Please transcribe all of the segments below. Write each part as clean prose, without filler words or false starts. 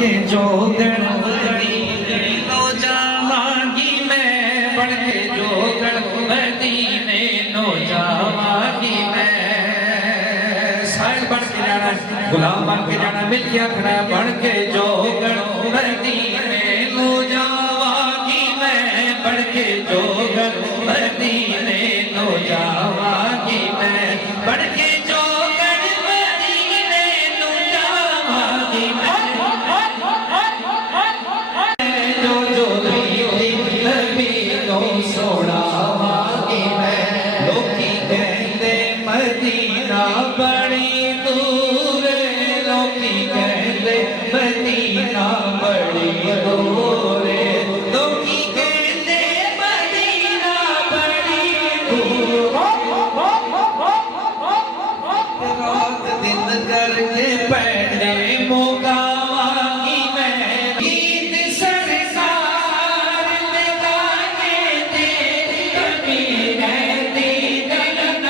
के जोगण मदीने नो जावांगी मैं, बढ़ के जोगण मदीने नो जावांगी मैं। साहिल बन के जाना, गुलाम बन के जाना, मिल के खड़ा बन के जोगण मदीने नो जावांगी मैं, बढ़ के जोगण मदीने नो जावांगी मैं, बढ़ के जोगण मदीने नो जावांगी मैं। जो जो नबी नो सोड़ावांगी मैं, लोकी कहते मदीना बड़ी दूर, लोकी कहते मदीना बड़ी दूर, लोकी कहते मदीना बड़ी दूर। रात दिन करके पहले मुगावांगी मैं, गीत सरकार में गाने दे कभी रहती गगन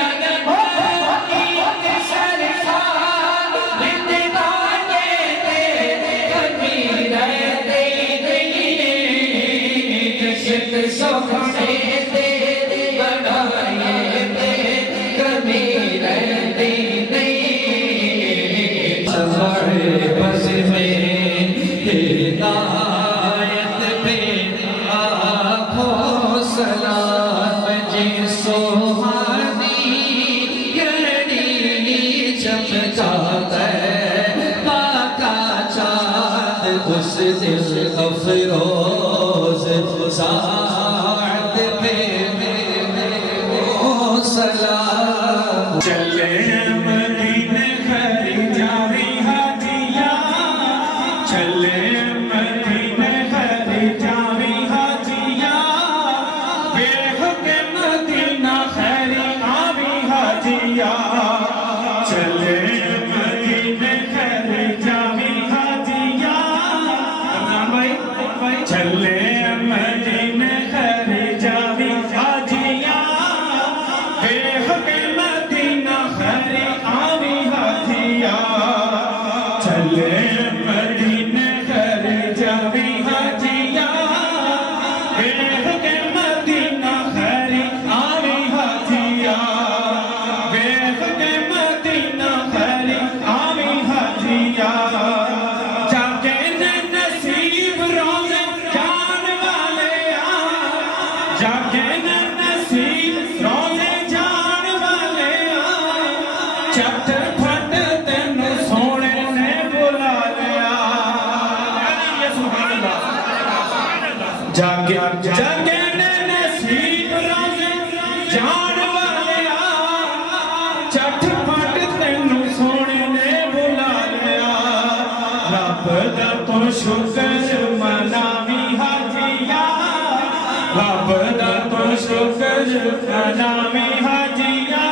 गीत सरकार में गाने दे कभी रहती जश्न सोहने दे बनाए दे कभी रहती बस में हिदायत पे आँखों सलाम जी सुहानी यड़ी चमकाता है पाका चाँद उस दिल अफरोज साथ पे सलाम। चले मदीने खरी जावी हाजिया, चले मदीने खरी जावी हाजिया, बेह के मदीना खरी आवी हाजिया, चले मदीने खरी जावी हाजिया, चले मदीने खरी जावी हाजिया, बेह के मदीना खरी आवी हाजिया, चले मदीने खरी जावी हाजिया, बेह के मदीना खरी आवी हाजिया, बेह के मदीना खरी आवी हाजिया, जाके नसीब रोज़े जान वाले जाके नसीब रोज़े जान वाले चट फट तेन सोने ने बुला लिया। जाके जाके नसीब रोज़े जान वाले चट फट तेन सोने ने बुला लिया। रब दा तो शुक्र मनावी हाजिया, रब दा तो शुक्र मनावी हाजिया,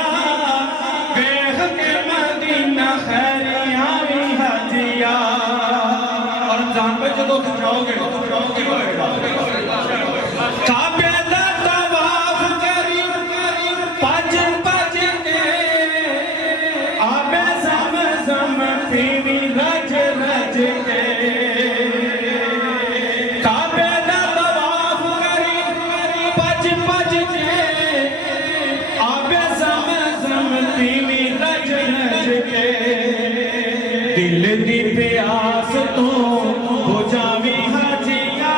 बेह के मदीना खैरी आवी हाजिया। और जान पे जो जाओगे काबे दा तवाफ करी भज भज के, आबे ज़म पीवी रज रज के, काबे दा तवाफ करी भज भज के, आबे ज़म पीवी रज रज के, दिल दी प्यास तो बुझावी हाजिया,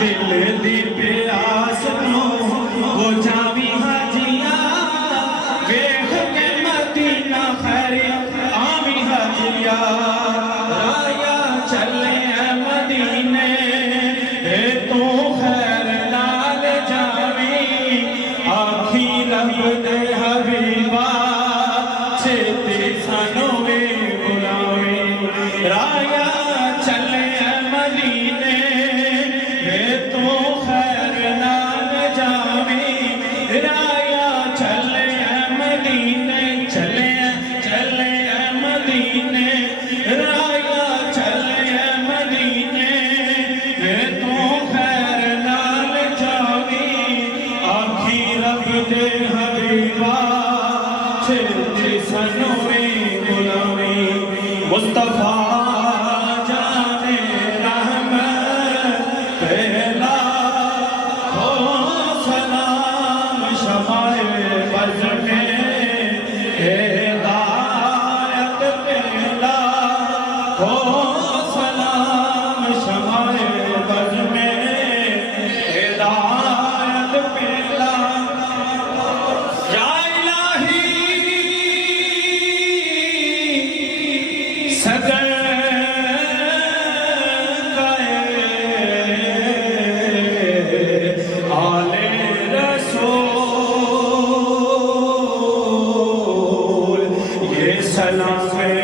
दिल दी प्यास तो बुझावी हाजिया, वेख के मदीना खरी आवी हाजिया। राया चले मदीने तू खैर लाल जावी, आखी रब दे हबीबा छेती सानू वे बुलावे। राया चले मदीने तू खैर लाल जावी, राया चले मदीने, चले चले मदीने, राया चले मदीने तू खैर लाल जावी, आखी रब दे हबीबा छेती सानू वे बुलावे। मुस्तफा हो सलाम शमाए बज में हिदायत पेला या इलाही सदर आले रसूल ये सलाम